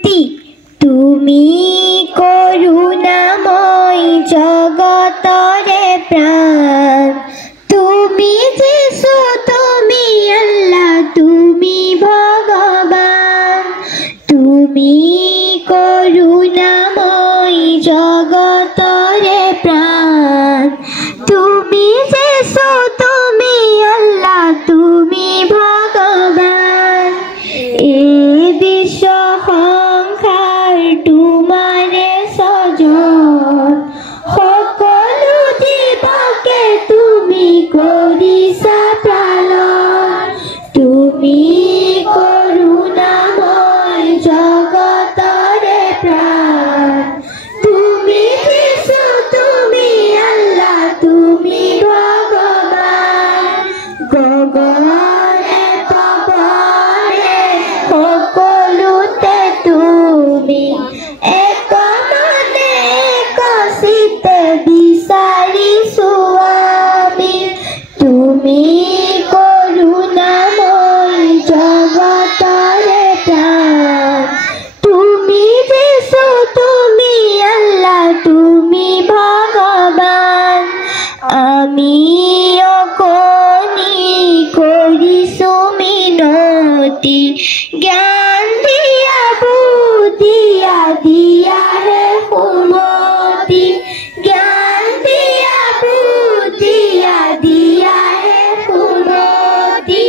শান্তি তুমি করুণাময় জগতরে প্রাণ তুমি যিশু তুমি আল্লাহ তুমি ভগবান তুমি করুণাময় জগতরে প্রাণ তুমি যিশু তুমি আল্লাহ তুমি ভগবান এ বিশ্ব সংসার তোমারে সজন সকলো জীৱকে তুমি কৰিছা পালন তুমি করুণাময় জগতরে প্রাণ তুমি যিশু তুমি আল্লাহ তুমি ভগবান গগনে পবনে সকলোতে তুমি একমনে একচিত্তে বিচাৰিছো আমি তুমি কৰুণাময় জগতৰে প্ৰাণ তুমি যিশু তুমি আল্লাহ তুমি ভগবান আমি অকণি কৰিছো মিনতি জ্ঞান দিয়া বুদ্ধিয়া দিয়া হে সুমতি জ্ঞান দিয়া বুদ্ধিয়া দিয়া হে সুমতি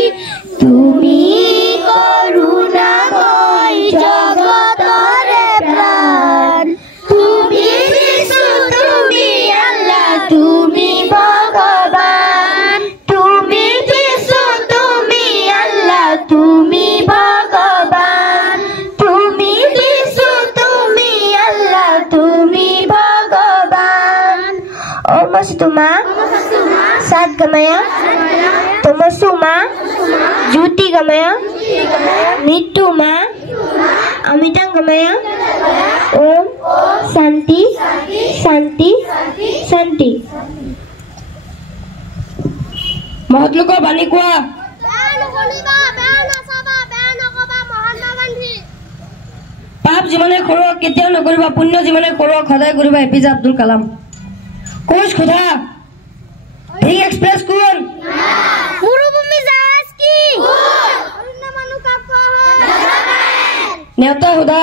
তুমি করুণাময় জগতরে প্রাণ তুমি যিশু তুমি আল্লাহ তুমি ভগবান তুমি যিশু তুমি আল্লাহ তুমি ভগবান তুমি যিশু তুমি আল্লাহ তুমি ভগবান Om Sutuma Sat Gamaya Tomasuma Juti Gamaya Nituma Amitan Gamaya Om Santi Santi Santi মহৎলোকৰ বাণী কোৱা পাপ যিমানে কৰক কেতিয়াও নকৰিবা পুণ্য যিমানে কৰক সদায় কৰিবা এপিজে আব্দুল কালাম কোচ খোদা ঠিক এক্সপ্ৰেছ কোন মৰুভূমি জাহাজ কি অন্য মানুহ কাক হয় নেতা খোদা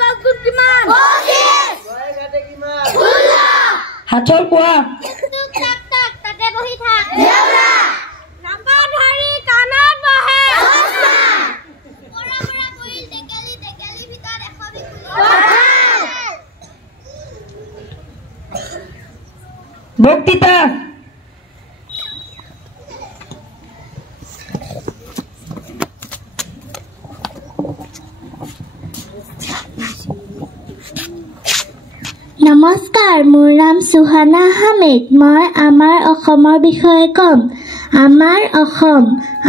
পাঁচ গুণ কিমান 25 ছয় ঘাটে কিমান 16 হাতৰ কোৱা টুক টাক টাক তাতে বহি থাক দেউৰা নাম্বাৰ ধৰি কাণত বহে হস্তা পৰা পৰা কইল টেকেলি ভিতৰত এখন বক্তৃতা নমস্কাৰ মোৰ নাম সুহানা হামিদ মই আমাৰ অসমৰ বিষয়ে ক'ম আমাৰ অসম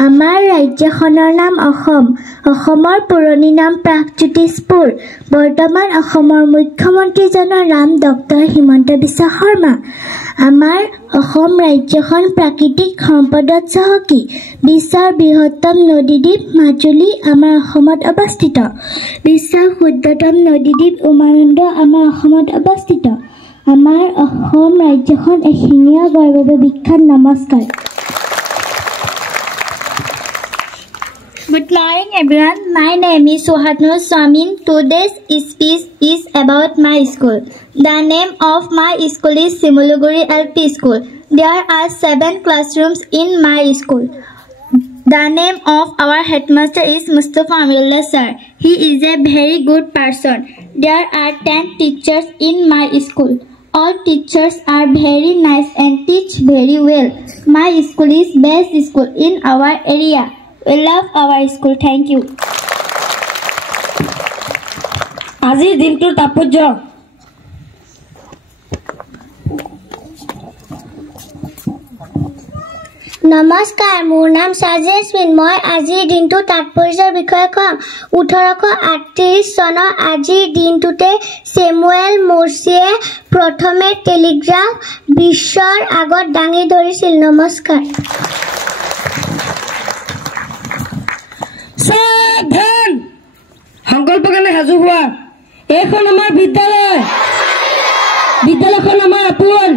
আমাৰ ৰাজ্যখনৰ নাম অসম অসমৰ পুৰণি নাম প্ৰাগজ্যোতিষপুৰ বৰ্তমান অসমৰ মুখ্যমন্ত্ৰীজনৰ নাম ডক্টৰ হিমন্ত বিশ্ব শৰ্মা আমাৰ অসম ৰাজ্যখন প্ৰাকৃতিক সম্পদত চহকী বিশ্বৰ বৃহত্তম নদীদ্বীপ মাজুলী আমাৰ অসমত অৱস্থিত বিশ্বৰ ক্ষুদ্ৰতম নদীদ্বীপ উমানন্দ আমাৰ অসমত অৱস্থিত আমাৰ অসম ৰাজ্যখন এশিঙীয়া গড়ৰ বাবে বিখ্যাত নমস্কাৰ Good morning everyone. My name is Suhatnur Swamin. Today's speech is about my school. The name of my school is Simuluguri LP School. There are 7 classrooms in my school. The name of our headmaster is Mustafa Amirullah sir. He is a very good person. There are 10 teachers in my school. All teachers are very nice and teach very well. My school is best school in our area. We love our school. Thank you. আজিৰ দিনটোৰ তাৎপৰ্য নমস্কাৰ মোৰ নাম সাজেশমিন মই আজিৰ দিনটো তাৎপৰ্যৰ বিষয়ে ক'ম 1838 চনৰ আজিৰ দিনটোতে সেমুৱেল মৰ্চিয়ে প্ৰথমে টেলিগ্ৰাফ বিশ্বৰ আগত দাঙি ধৰিছিল নমস্কাৰ সাবধান সংকল্প কাৰণে সাজু হোৱা এইখন আমাৰ বিদ্যালয় বিদ্যালয়খন আমাৰ আপোন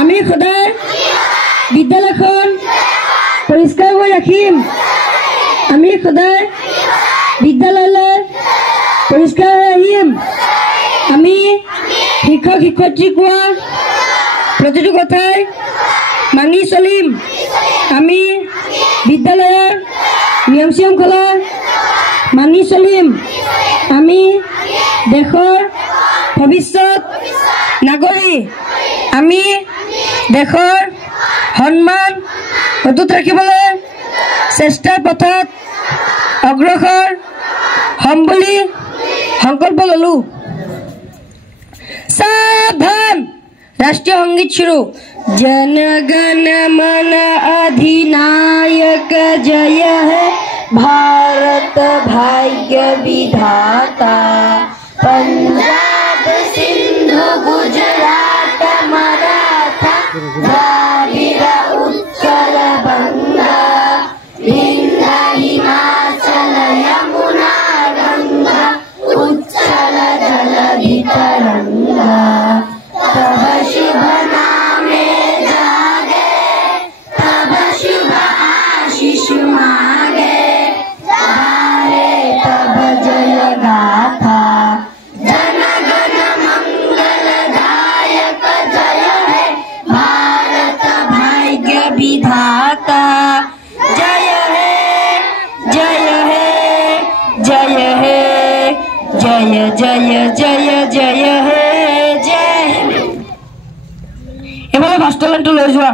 আমি সদায় বিদ্যালয়খন পৰিষ্কাৰ কৰি ৰাখিম আমি সদায় বিদ্যালয়লৈ পৰিষ্কাৰ আহিম আমি শিক্ষক শিক্ষয়িত্ৰী কোৱা প্ৰতিটো কথাই মানি চলিম আমি বিদ্যালয়ৰ নিয়ম শৃংখলা মানি চলিম আমি দেশৰ ভৱিষ্যত নাগৰিক আমি দেশৰ সন্মান অটুট ৰাখিবলৈ চেষ্টাৰ পথত অগ্ৰসৰ হ'ম বুলি সংকল্প ললোঁ সাৱধান राष्ट्रीय संगीत शुरू जन गण मन अधिनायक जय है भारत भाग्य विधाता पंजाब सिंधु गुजरात मराठा द्राविड़ उत्कल बंगा विंध्य हिमाचल यमुना गंगा उच्चल जलधि तरंगा तब शुभ नामे जागे तब शुभ आशीष मांगे गाए तब जय गाथा जन गण मंगल दायक जय है भारत भाग्य विधाता जय है जय है जय है जय जय जय जय है जय এবারে ফার্স্ট লেনটো লৈ যোৱা